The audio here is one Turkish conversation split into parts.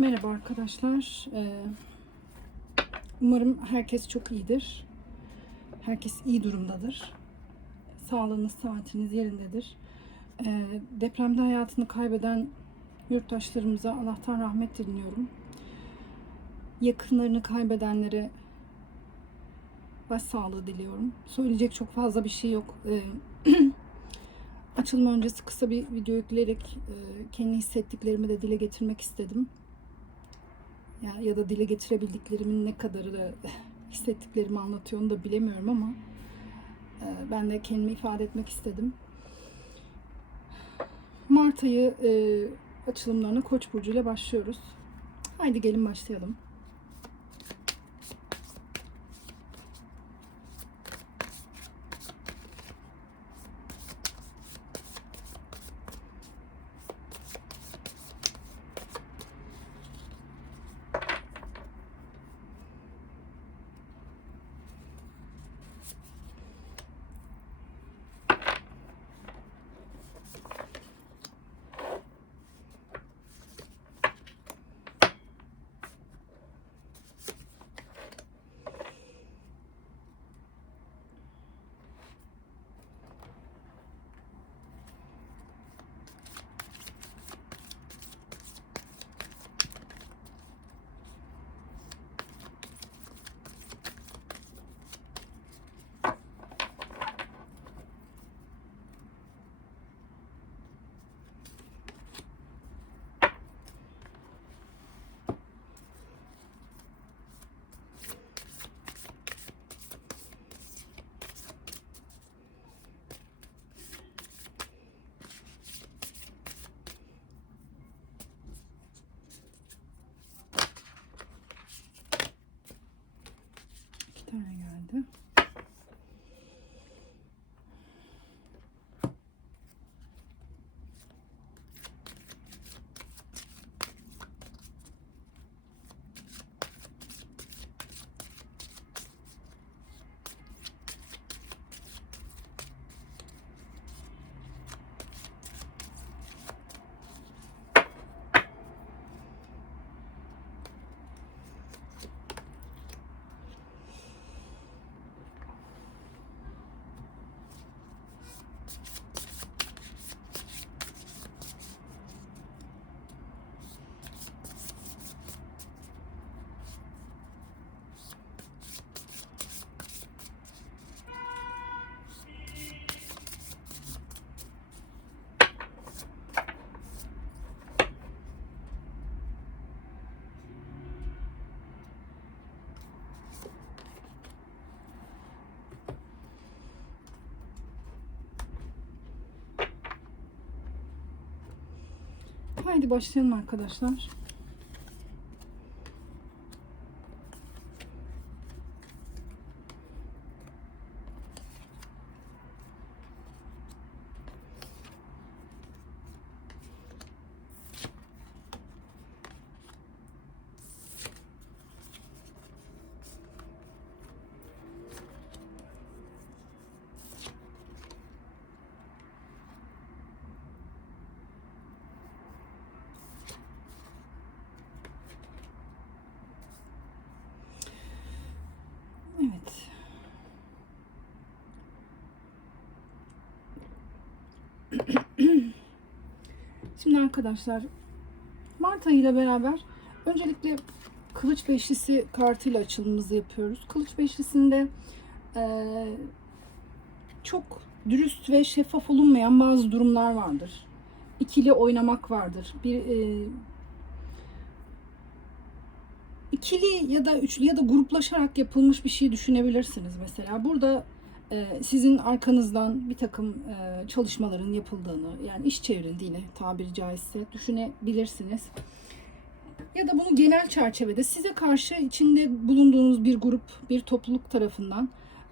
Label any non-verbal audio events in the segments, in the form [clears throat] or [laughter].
Merhaba arkadaşlar. Ee, Umarım herkes çok iyidir. Herkes iyi durumdadır. Sağlığınız, saatiniz yerindedir. Ee, Depremde hayatını kaybeden yurttaşlarımıza Allah'tan rahmet diliyorum. Yakınlarını kaybedenlere başsağlığı diliyorum. Söyleyecek çok fazla bir şey yok. Ee, [clears throat] Açılım öncesi kısa bir video yükleyerek e, kendi hissettiklerimi de dile getirmek istedim. Ya, ya da dile getirebildiklerimin ne kadarı da [laughs] hissettiklerimi anlatıyor onu da bilemiyorum ama e, ben de kendimi ifade etmek istedim. Mart ayı e, açılımlarına Koç burcu ile başlıyoruz. Haydi gelin başlayalım. Haydi başlayalım arkadaşlar. Arkadaşlar Mart ayıyla beraber öncelikle Kılıç Beşlisi kartıyla açılımımızı yapıyoruz. Kılıç Beşlisi'nde eee, çok dürüst ve şeffaf olunmayan bazı durumlar vardır. İkili oynamak vardır. Bir eee, ikili ya da üçlü ya da gruplaşarak yapılmış bir şey düşünebilirsiniz mesela. Burada e, sizin arkanızdan bir takım e, çalışmaların yapıldığını yani iş çevrildiğini tabiri caizse düşünebilirsiniz. Ya da bunu genel çerçevede size karşı içinde bulunduğunuz bir grup, bir topluluk tarafından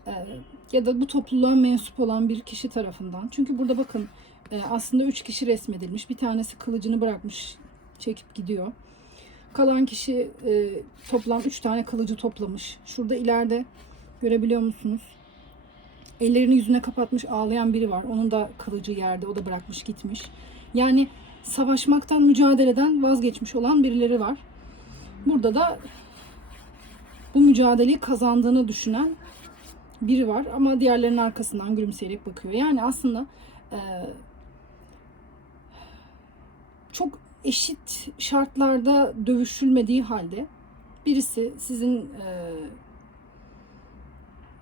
e, ya da bu topluluğa mensup olan bir kişi tarafından. Çünkü burada bakın e, aslında üç kişi resmedilmiş. Bir tanesi kılıcını bırakmış, çekip gidiyor. Kalan kişi toplam 3 tane kılıcı toplamış. Şurada ileride görebiliyor musunuz? Ellerini yüzüne kapatmış ağlayan biri var. Onun da kılıcı yerde. O da bırakmış gitmiş. Yani savaşmaktan, mücadeleden vazgeçmiş olan birileri var. Burada da bu mücadeleyi kazandığını düşünen biri var ama diğerlerinin arkasından gülümseyerek bakıyor. Yani aslında e, çok eşit şartlarda dövüşülmediği halde birisi sizin e,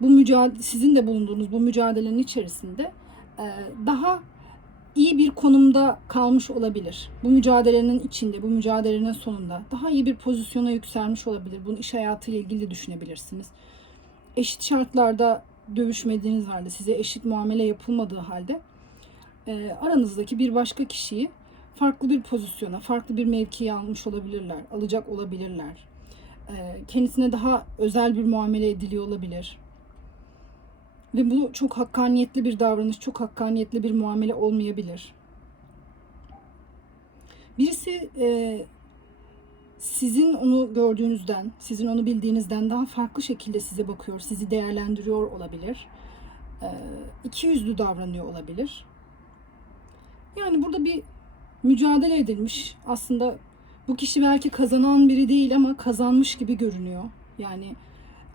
bu mücadele sizin de bulunduğunuz bu mücadelenin içerisinde e, daha iyi bir konumda kalmış olabilir. Bu mücadelenin içinde, bu mücadelenin sonunda daha iyi bir pozisyona yükselmiş olabilir. Bunu iş hayatıyla ilgili de düşünebilirsiniz. Eşit şartlarda dövüşmediğiniz halde, size eşit muamele yapılmadığı halde e, aranızdaki bir başka kişiyi farklı bir pozisyona, farklı bir mevkiye almış olabilirler, alacak olabilirler. E, kendisine daha özel bir muamele ediliyor olabilir. Ve bu çok hakkaniyetli bir davranış, çok hakkaniyetli bir muamele olmayabilir. Birisi e, sizin onu gördüğünüzden, sizin onu bildiğinizden daha farklı şekilde size bakıyor, sizi değerlendiriyor olabilir. E, iki yüzlü davranıyor olabilir. Yani burada bir mücadele edilmiş. Aslında bu kişi belki kazanan biri değil ama kazanmış gibi görünüyor. Yani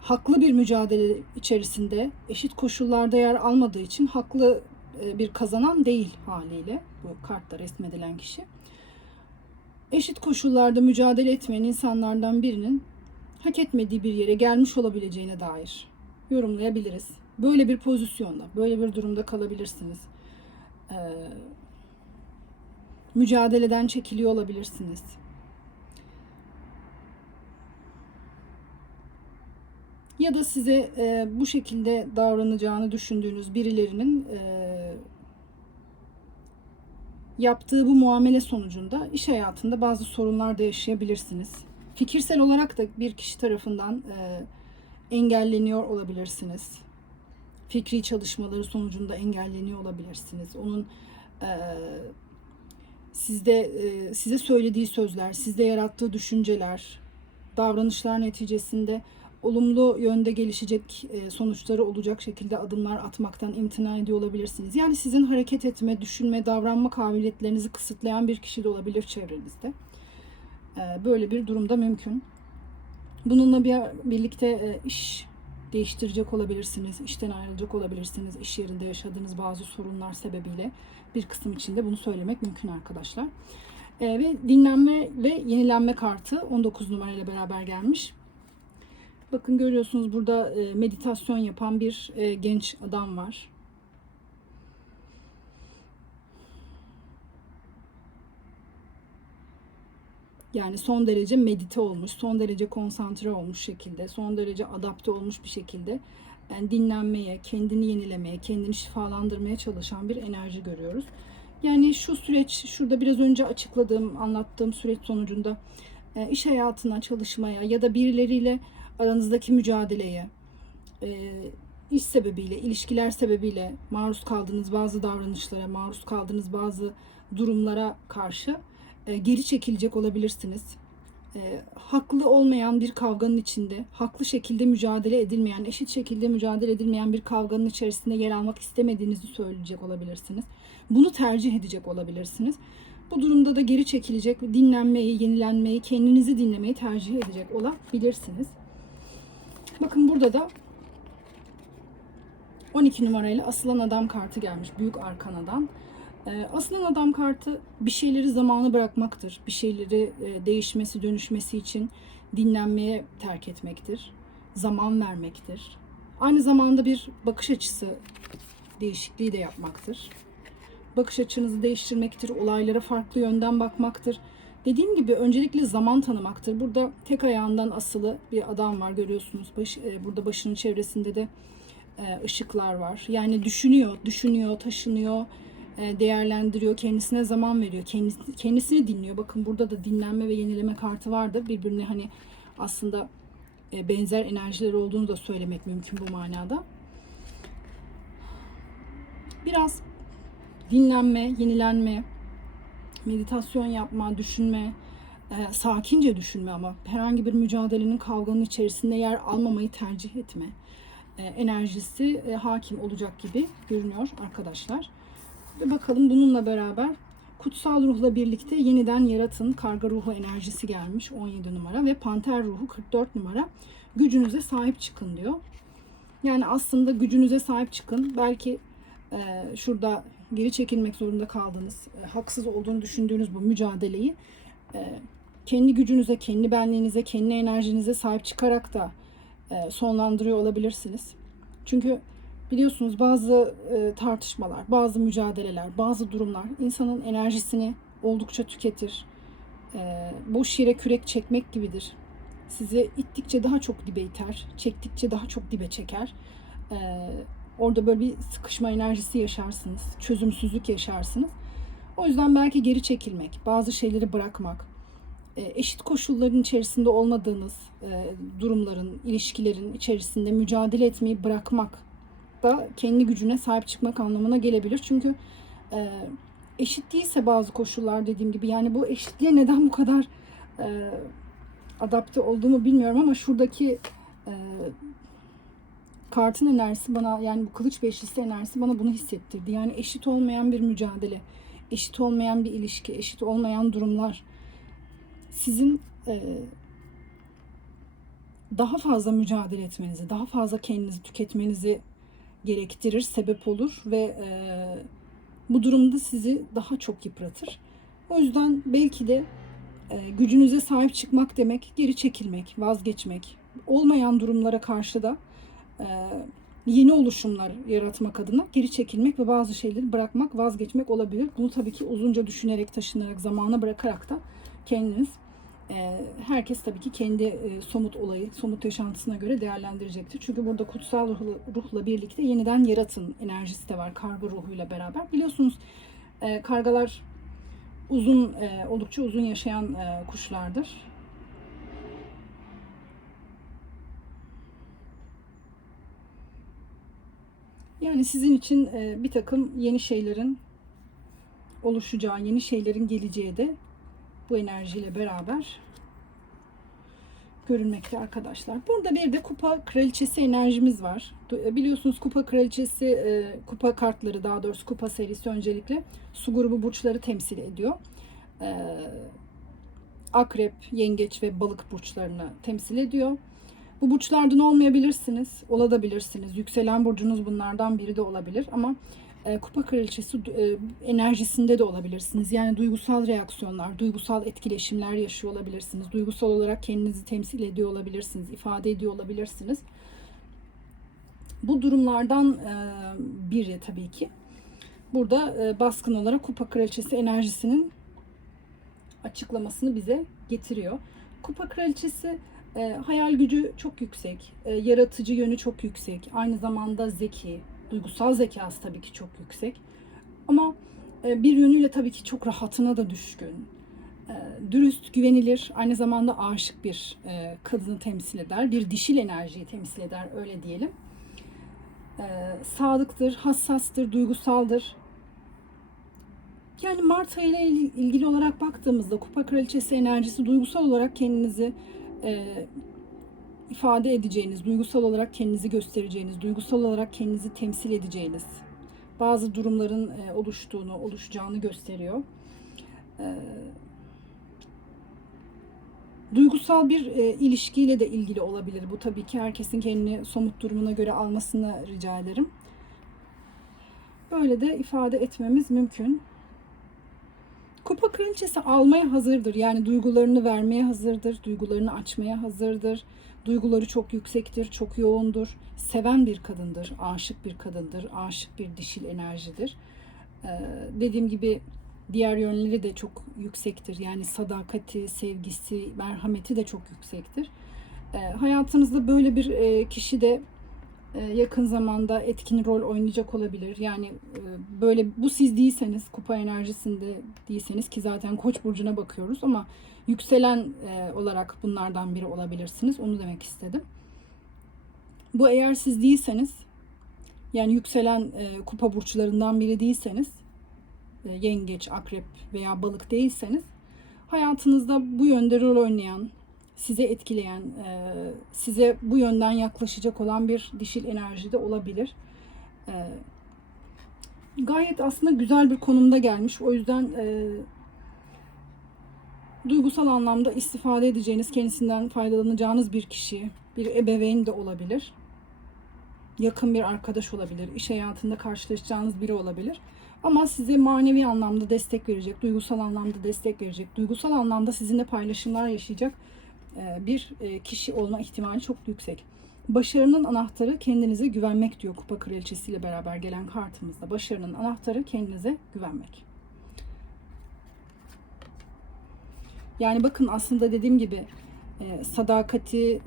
haklı bir mücadele içerisinde eşit koşullarda yer almadığı için haklı e, bir kazanan değil haliyle bu kartta resmedilen kişi. Eşit koşullarda mücadele etmeyen insanlardan birinin hak etmediği bir yere gelmiş olabileceğine dair yorumlayabiliriz. Böyle bir pozisyonda, böyle bir durumda kalabilirsiniz. Ee, mücadeleden çekiliyor olabilirsiniz. Ya da size e, bu şekilde davranacağını düşündüğünüz birilerinin e, yaptığı bu muamele sonucunda iş hayatında bazı sorunlar da yaşayabilirsiniz. Fikirsel olarak da bir kişi tarafından e, engelleniyor olabilirsiniz. Fikri çalışmaları sonucunda engelleniyor olabilirsiniz. Onun e, sizde e, size söylediği sözler, sizde yarattığı düşünceler, davranışlar neticesinde olumlu yönde gelişecek e, sonuçları olacak şekilde adımlar atmaktan imtina ediyor olabilirsiniz. Yani sizin hareket etme, düşünme, davranma kabiliyetlerinizi kısıtlayan bir kişi de olabilir çevrenizde. E, böyle bir durumda mümkün. Bununla bir birlikte e, iş değiştirecek olabilirsiniz, işten ayrılacak olabilirsiniz, iş yerinde yaşadığınız bazı sorunlar sebebiyle bir kısım içinde bunu söylemek mümkün arkadaşlar. Ve dinlenme ve yenilenme kartı 19 numarayla beraber gelmiş. Bakın görüyorsunuz burada e, meditasyon yapan bir e, genç adam var. Yani son derece medite olmuş, son derece konsantre olmuş şekilde, son derece adapte olmuş bir şekilde yani dinlenmeye, kendini yenilemeye, kendini şifalandırmaya çalışan bir enerji görüyoruz. Yani şu süreç, şurada biraz önce açıkladığım, anlattığım süreç sonucunda e, iş hayatına, çalışmaya ya da birileriyle aranızdaki mücadeleye, e, iş sebebiyle, ilişkiler sebebiyle maruz kaldığınız bazı davranışlara, maruz kaldığınız bazı durumlara karşı e, geri çekilecek olabilirsiniz. E, haklı olmayan bir kavganın içinde, haklı şekilde mücadele edilmeyen, eşit şekilde mücadele edilmeyen bir kavganın içerisinde yer almak istemediğinizi söyleyecek olabilirsiniz. Bunu tercih edecek olabilirsiniz. Bu durumda da geri çekilecek, dinlenmeyi, yenilenmeyi, kendinizi dinlemeyi tercih edecek olabilirsiniz. Bakın burada da 12 numarayla asılan adam kartı gelmiş büyük arkanadan. Ee, asılan adam kartı bir şeyleri zamanı bırakmaktır. Bir şeyleri e, değişmesi, dönüşmesi için dinlenmeye terk etmektir. Zaman vermektir. Aynı zamanda bir bakış açısı değişikliği de yapmaktır. Bakış açınızı değiştirmektir, olaylara farklı yönden bakmaktır. Dediğim gibi öncelikle zaman tanımaktır. Burada tek ayağından asılı bir adam var görüyorsunuz. Baş, e, burada başının çevresinde de e, ışıklar var. Yani düşünüyor, düşünüyor, taşınıyor, e, değerlendiriyor, kendisine zaman veriyor, kendisi, kendisini dinliyor. Bakın burada da dinlenme ve yenileme kartı vardı. Birbirine hani aslında benzer enerjiler olduğunu da söylemek mümkün bu manada. Biraz dinlenme, yenilenme, meditasyon yapma, düşünme, e, sakince düşünme ama herhangi bir mücadelenin kavganın içerisinde yer almamayı tercih etme e, enerjisi e, hakim olacak gibi görünüyor arkadaşlar. Ve bakalım bununla beraber Kutsal ruhla birlikte yeniden yaratın karga ruhu enerjisi gelmiş 17 numara ve panter ruhu 44 numara. Gücünüze sahip çıkın diyor. Yani aslında gücünüze sahip çıkın. Belki e, şurada geri çekilmek zorunda kaldığınız, e, haksız olduğunu düşündüğünüz bu mücadeleyi e, kendi gücünüze, kendi benliğinize, kendi enerjinize sahip çıkarak da e, sonlandırıyor olabilirsiniz. Çünkü biliyorsunuz bazı e, tartışmalar, bazı mücadeleler, bazı durumlar insanın enerjisini oldukça tüketir. E, boş yere kürek çekmek gibidir. Sizi ittikçe daha çok dibe iter, çektikçe daha çok dibe çeker. E, orada böyle bir sıkışma enerjisi yaşarsınız, çözümsüzlük yaşarsınız. O yüzden belki geri çekilmek, bazı şeyleri bırakmak, e, eşit koşulların içerisinde olmadığınız e, durumların, ilişkilerin içerisinde mücadele etmeyi bırakmak da kendi gücüne sahip çıkmak anlamına gelebilir. Çünkü e, eşit değilse bazı koşullar dediğim gibi yani bu eşitliğe neden bu kadar adapte olduğumu bilmiyorum ama şuradaki kartın enerjisi bana yani bu kılıç beşlisi enerjisi bana bunu hissettirdi. Yani eşit olmayan bir mücadele, eşit olmayan bir ilişki, eşit olmayan durumlar sizin e, daha fazla mücadele etmenizi, daha fazla kendinizi tüketmenizi gerektirir, sebep olur ve e, bu durumda sizi daha çok yıpratır. O yüzden belki de e, gücünüze sahip çıkmak demek geri çekilmek, vazgeçmek, olmayan durumlara karşı da yeni oluşumlar yaratmak adına geri çekilmek ve bazı şeyleri bırakmak, vazgeçmek olabilir. Bunu tabii ki uzunca düşünerek, taşınarak, zamana bırakarak da kendiniz e, herkes tabii ki kendi e, somut olayı, somut yaşantısına göre değerlendirecektir. Çünkü burada kutsal ruhla, birlikte yeniden yaratın enerjisi de var karga ruhuyla beraber. Biliyorsunuz e, kargalar uzun, oldukça uzun yaşayan kuşlardır. Yani sizin için bir takım yeni şeylerin oluşacağı, yeni şeylerin geleceği de bu enerjiyle beraber görünmekte arkadaşlar. Burada bir de kupa kraliçesi enerjimiz var. E, biliyorsunuz kupa kraliçesi, e, kupa kartları daha doğrusu kupa serisi öncelikle su grubu burçları temsil ediyor. E, akrep, yengeç ve balık burçlarını temsil ediyor. Bu burçlardan olmayabilirsiniz, olabilirsiniz. Yükselen burcunuz bunlardan biri de olabilir ama e, kupa kraliçesi e, enerjisinde de olabilirsiniz. Yani duygusal reaksiyonlar, duygusal etkileşimler yaşıyor olabilirsiniz. Duygusal olarak kendinizi temsil ediyor olabilirsiniz, ifade ediyor olabilirsiniz. Bu durumlardan e, biri tabii ki. Burada baskın olarak kupa kraliçesi enerjisinin açıklamasını bize getiriyor. Kupa kraliçesi hayal gücü çok yüksek, yaratıcı yönü çok yüksek, aynı zamanda zeki, Duygusal zekası tabii ki çok yüksek. Ama e, bir yönüyle tabii ki çok rahatına da düşkün. E, dürüst, güvenilir, aynı zamanda aşık bir e, kadını temsil eder. Bir dişil enerjiyi temsil eder, öyle diyelim. Sadıktır, hassastır, duygusaldır. Yani Mart ayı ile ilgili olarak baktığımızda Kupa Kraliçesi enerjisi duygusal olarak kendinizi ifade edeceğiniz, duygusal olarak kendinizi göstereceğiniz, duygusal olarak kendinizi temsil edeceğiniz bazı durumların e, oluştuğunu, oluşacağını gösteriyor. E, duygusal bir e, ilişkiyle de ilgili olabilir. Bu tabii ki herkesin kendini somut durumuna göre almasını rica ederim. Böyle de ifade etmemiz mümkün. Kupa kraliçesi almaya hazırdır. Yani duygularını vermeye hazırdır. Duygularını açmaya hazırdır. Duyguları çok yüksektir, çok yoğundur. Seven bir kadındır, aşık bir kadındır, aşık bir dişil enerjidir. Ee, dediğim gibi diğer yönleri de çok yüksektir. Yani sadakati, sevgisi, merhameti de çok yüksektir. Ee, hayatınızda böyle bir e, kişi de e, yakın zamanda etkin rol oynayacak olabilir. Yani e, böyle bu siz değilseniz, kupa enerjisinde değilseniz ki zaten Koç burcuna bakıyoruz ama yükselen e, olarak bunlardan biri olabilirsiniz. Onu demek istedim. Bu eğer siz değilseniz yani yükselen kupa burçlarından biri değilseniz yengeç, akrep veya balık değilseniz hayatınızda bu yönde rol oynayan size etkileyen, e, size bu yönden yaklaşacak olan bir dişil enerji de olabilir. E, Gayet aslında güzel bir konumda gelmiş. O yüzden e, duygusal anlamda istifade edeceğiniz, kendisinden faydalanacağınız bir kişi, bir ebeveyn de olabilir. Yakın bir arkadaş olabilir, iş hayatında karşılaşacağınız biri olabilir. Ama size manevi anlamda destek verecek, duygusal anlamda destek verecek, duygusal anlamda sizinle paylaşımlar yaşayacak bir e, kişi olma ihtimali çok yüksek. Başarının anahtarı kendinize güvenmek diyor Kupa Kraliçesi ile beraber gelen kartımızda. Başarının anahtarı kendinize güvenmek. Yani bakın aslında dediğim gibi e, sadakati,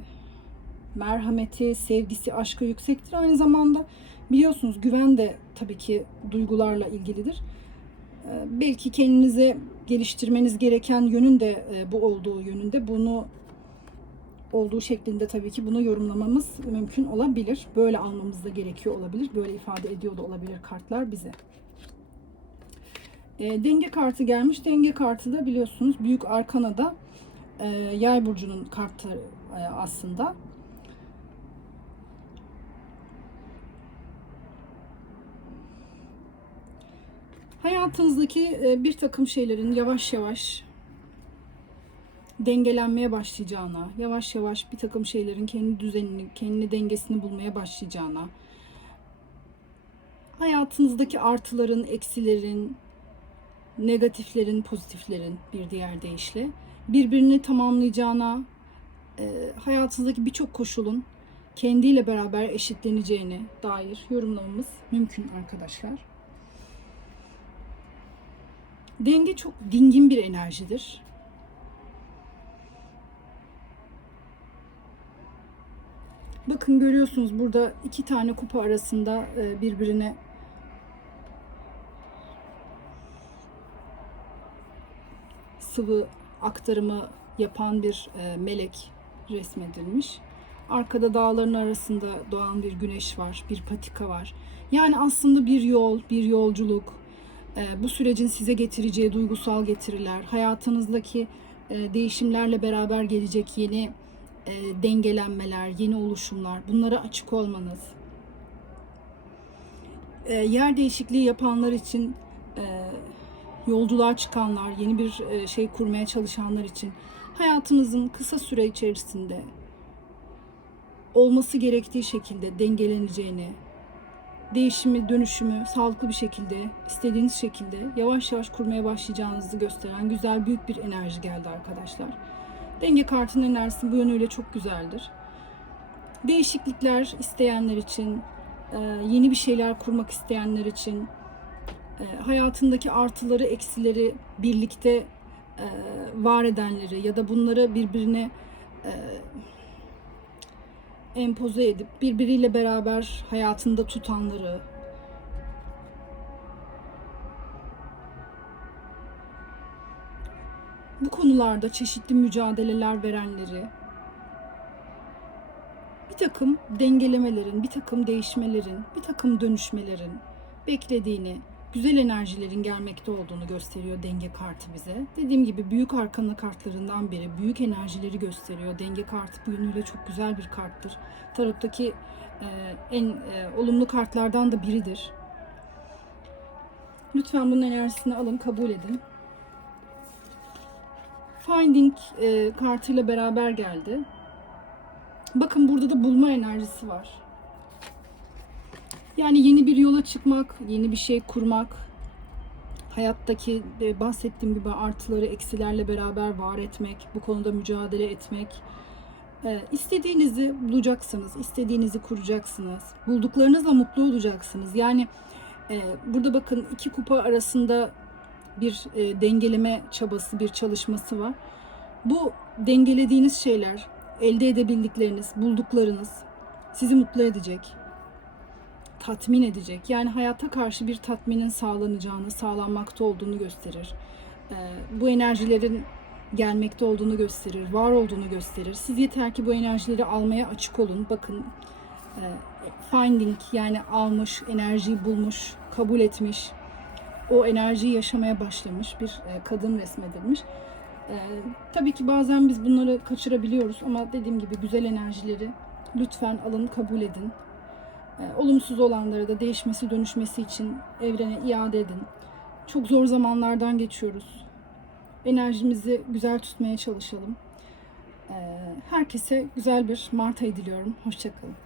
merhameti, sevgisi, aşkı yüksektir. Aynı zamanda biliyorsunuz güven de tabii ki duygularla ilgilidir. E, belki kendinize geliştirmeniz gereken yönün de e, bu olduğu yönünde bunu olduğu şeklinde tabii ki bunu yorumlamamız mümkün olabilir. Böyle almamız da gerekiyor olabilir. Böyle ifade ediyor da olabilir kartlar bize. E, denge kartı gelmiş. Denge kartı da biliyorsunuz Büyük Arkana'da e, Yay burcunun kartı e, aslında. Hayatınızdaki e, bir takım şeylerin yavaş yavaş dengelenmeye başlayacağına, yavaş yavaş bir takım şeylerin kendi düzenini, kendi dengesini bulmaya başlayacağına, hayatınızdaki artıların, eksilerin, negatiflerin, pozitiflerin bir diğer deyişle birbirini tamamlayacağına, e, hayatınızdaki birçok koşulun kendiyle beraber eşitleneceğine dair yorumlamamız mümkün arkadaşlar. Denge çok dingin bir enerjidir. Bakın görüyorsunuz burada iki tane kupa arasında e, birbirine sıvı aktarımı yapan bir e, melek resmedilmiş. Arkada dağların arasında doğan bir güneş var, bir patika var. Yani aslında bir yol, bir yolculuk, e, bu sürecin size getireceği duygusal getiriler, hayatınızdaki değişimlerle beraber gelecek yeni e, dengelenmeler, yeni oluşumlar, bunlara açık olmanız, e, yer değişikliği yapanlar için e, yolculuğa çıkanlar, yeni bir e, şey kurmaya çalışanlar için hayatınızın kısa süre içerisinde olması gerektiği şekilde dengeleneceğini, değişimi, dönüşümü sağlıklı bir şekilde, istediğiniz şekilde yavaş yavaş kurmaya başlayacağınızı gösteren güzel büyük bir enerji geldi arkadaşlar. Denge kartının enerjisi bu yönüyle çok güzeldir. Değişiklikler isteyenler için, e, yeni bir şeyler kurmak isteyenler için, e, hayatındaki artıları, eksileri birlikte e, var edenleri ya da bunları birbirine empoze edip birbiriyle beraber hayatında tutanları, bu konularda çeşitli mücadeleler verenleri, bir takım dengelemelerin, bir takım değişmelerin, bir takım dönüşmelerin beklediğini, güzel enerjilerin gelmekte olduğunu gösteriyor denge kartı bize. Dediğim gibi büyük arkana kartlarından biri. Büyük enerjileri gösteriyor. Denge kartı bu yönüyle çok güzel bir karttır. Tarottaki e, en e, olumlu kartlardan da biridir. Lütfen bunun enerjisini alın, kabul edin. Finding e, kartıyla beraber geldi. Bakın burada da bulma enerjisi var. Yani yeni bir yola çıkmak, yeni bir şey kurmak, hayattaki e, bahsettiğim gibi artıları eksilerle beraber var etmek, bu konuda mücadele etmek. E, istediğinizi bulacaksınız, istediğinizi kuracaksınız. Bulduklarınızla mutlu olacaksınız. Yani e, burada bakın iki kupa arasında bir e, dengeleme çabası, bir çalışması var. Bu dengelediğiniz şeyler, elde edebildikleriniz, bulduklarınız sizi mutlu edecek, tatmin edecek. Yani hayata karşı bir tatminin sağlanacağını, sağlanmakta olduğunu gösterir. E, bu enerjilerin gelmekte olduğunu gösterir, var olduğunu gösterir. Siz yeter ki bu enerjileri almaya açık olun. Bakın e, finding yani almış, enerjiyi bulmuş, kabul etmiş, o enerjiyi yaşamaya başlamış bir e, kadın resmedilmiş. E, tabii ki bazen biz bunları kaçırabiliyoruz ama dediğim gibi güzel enerjileri lütfen alın, kabul edin. E, olumsuz olanları da değişmesi, dönüşmesi için evrene iade edin. Çok zor zamanlardan geçiyoruz. Enerjimizi güzel tutmaya çalışalım. Herkese güzel bir Mart ayı diliyorum. Hoşçakalın.